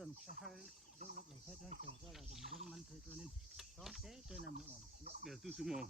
tuần sau đâu lúc này hết lên sổ cho là cũng dân mình thôi cho nên có chế tôi nằm ở để tu sửa mồ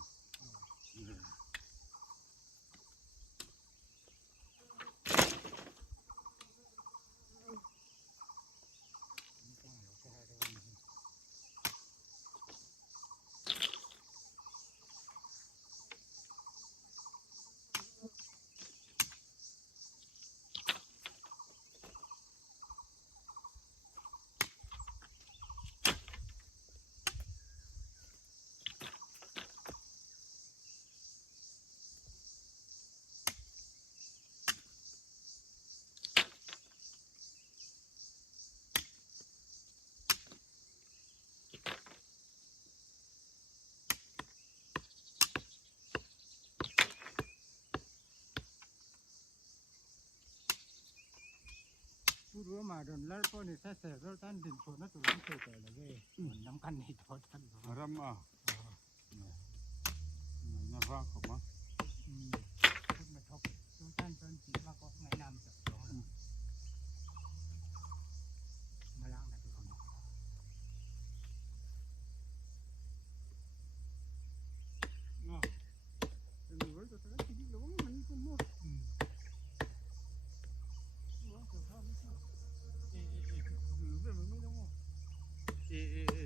รู้มาโดนแล้วพวกนี้ถ้าเสร็จแล้วท่านดินฝนน่าจะร้อนเฉยๆเลยน้ำกันนี่ทอดท่าน รำอ่ะน่ารักของมันคุณมาทบดูท่านจนสีมาก็แนะนำจากสองมาล้างนะทุกคนดูว่าจะต้องคิดดูว่ามันก็มั่ว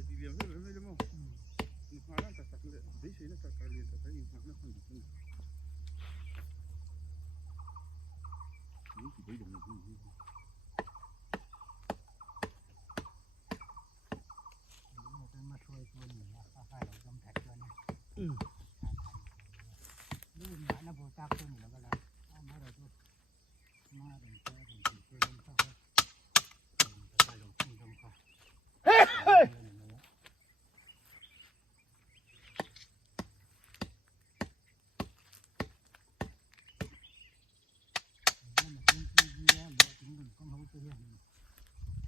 ดีเดียวไม่ได้มั้งมาแล้วแต่สักเลยได้ใช่นะสักการเรียนแต่ไปอีกครั้งนะคนดีคนนี่กี่ใบดงนี่เป็นมาช่วยตัวหนึ่งนะข้าให้เราจำแท็กตัวนี้ดูหนาหน้าโบตักตัวหนึ่งแล้วก็แล้วเอามาเราดูมาถึงเจอถึงเจอเล่นเข้าไปไปลงทุ่งลงเขา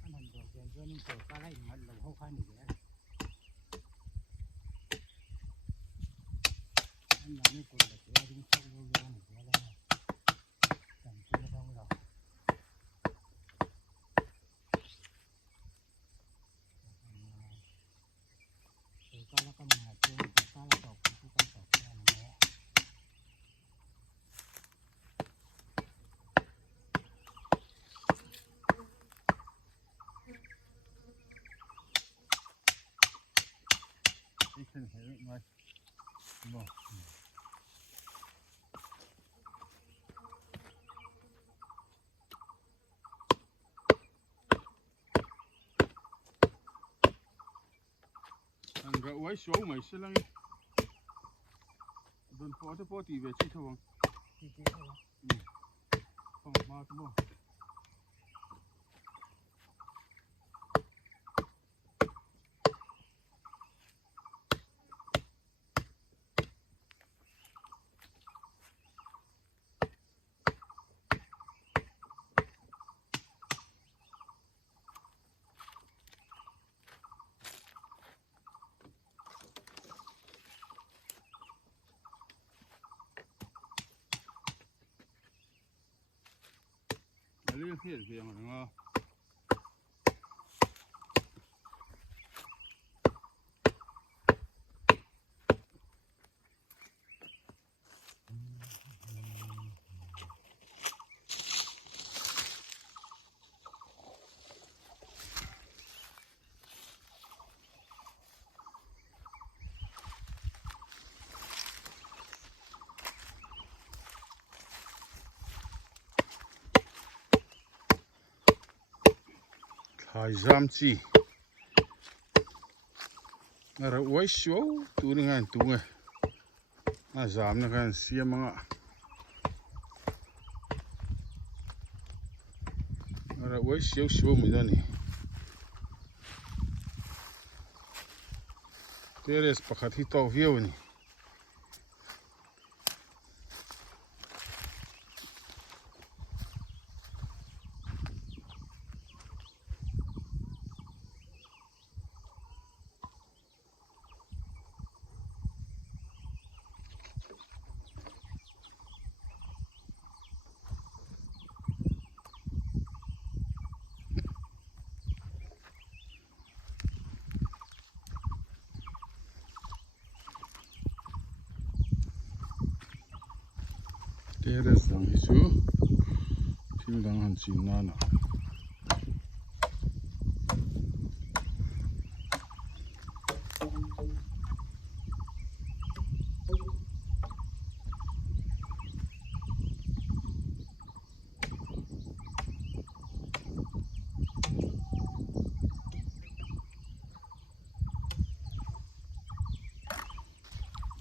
อันนั้นตัวเจ้าตัวนี้ตัวปลาไหลมันเราเข้าข้างหนึ่งแล้วอันนั้นนี่คนละตัวที่ชอบดูเรื่องหนึ่งแล้วแต่ที่เราต้องเราตัวก็แล้วก็มาตัวก็แล้วตกตัวก็ตกแค่นั้นแหละที่ขึ้นเห็นไหมบ่อันก็ไว้โชว์ไหมสิลังโดนพอจะพอตีเวทีทวงฟังมาทั้งหมดเรื่องเพี้ยนเพียงอะไรเนาะถ่ายจำจีอะไรไว้โชว์ตัวนี้ไงตัวไงน่าจำนะกันเสียมั้งอ่ะอะไรไว้โชว์ไม่ได้นี่เทเรสปะขัดที่โตวิวนี่ dang hi chu thil dang han chin na na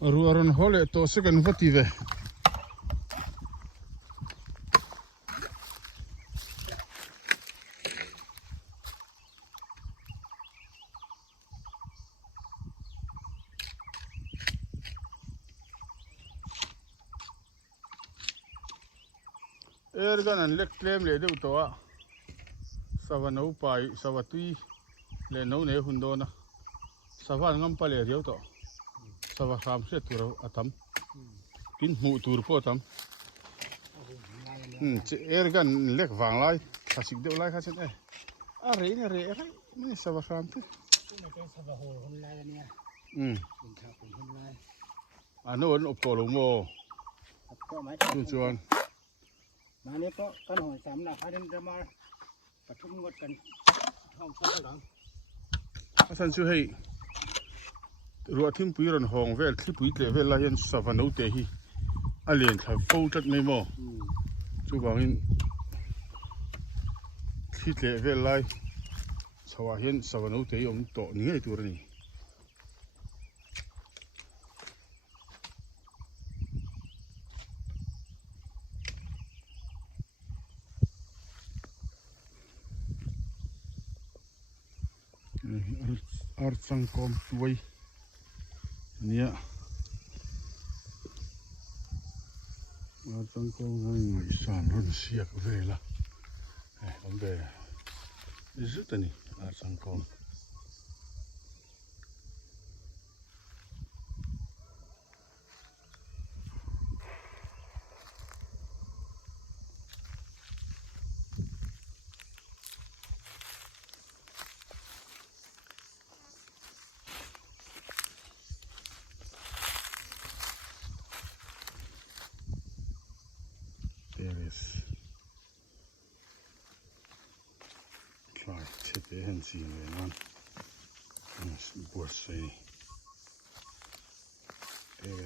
aru aron hole to second vati ve ergan an lek klem le deuh to a sawa no pai sawa tui le no ne hundona sawa ngam pa le riau to sawa ram se tur atam kin mu tur po tam ergan lek wang lai khasik deuh lai khasen e a re ne re ai ni sawa ram te ไม่ใช่สบายโหคนไรเนี่ย เป็นชาวคนคนไร anon op to lo mo ก็หมาย chu chuan มาเนี่ยก็กันหอยสามนะพาเดินจะมาประชุมงดกันห้องข้าวหลัง asan chu hei ruwa thim pui ron hong vel thli pui tle vel la hian sawa no te hi a len thla fo tat mai mo chu bangin thli tle vel lai sawa hian sawa no te om to ni ngai tur ni archangkom tuai nia archangkom ngai san ron siak vela ombe zutani archangkom try tip it and see it on bush say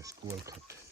school cut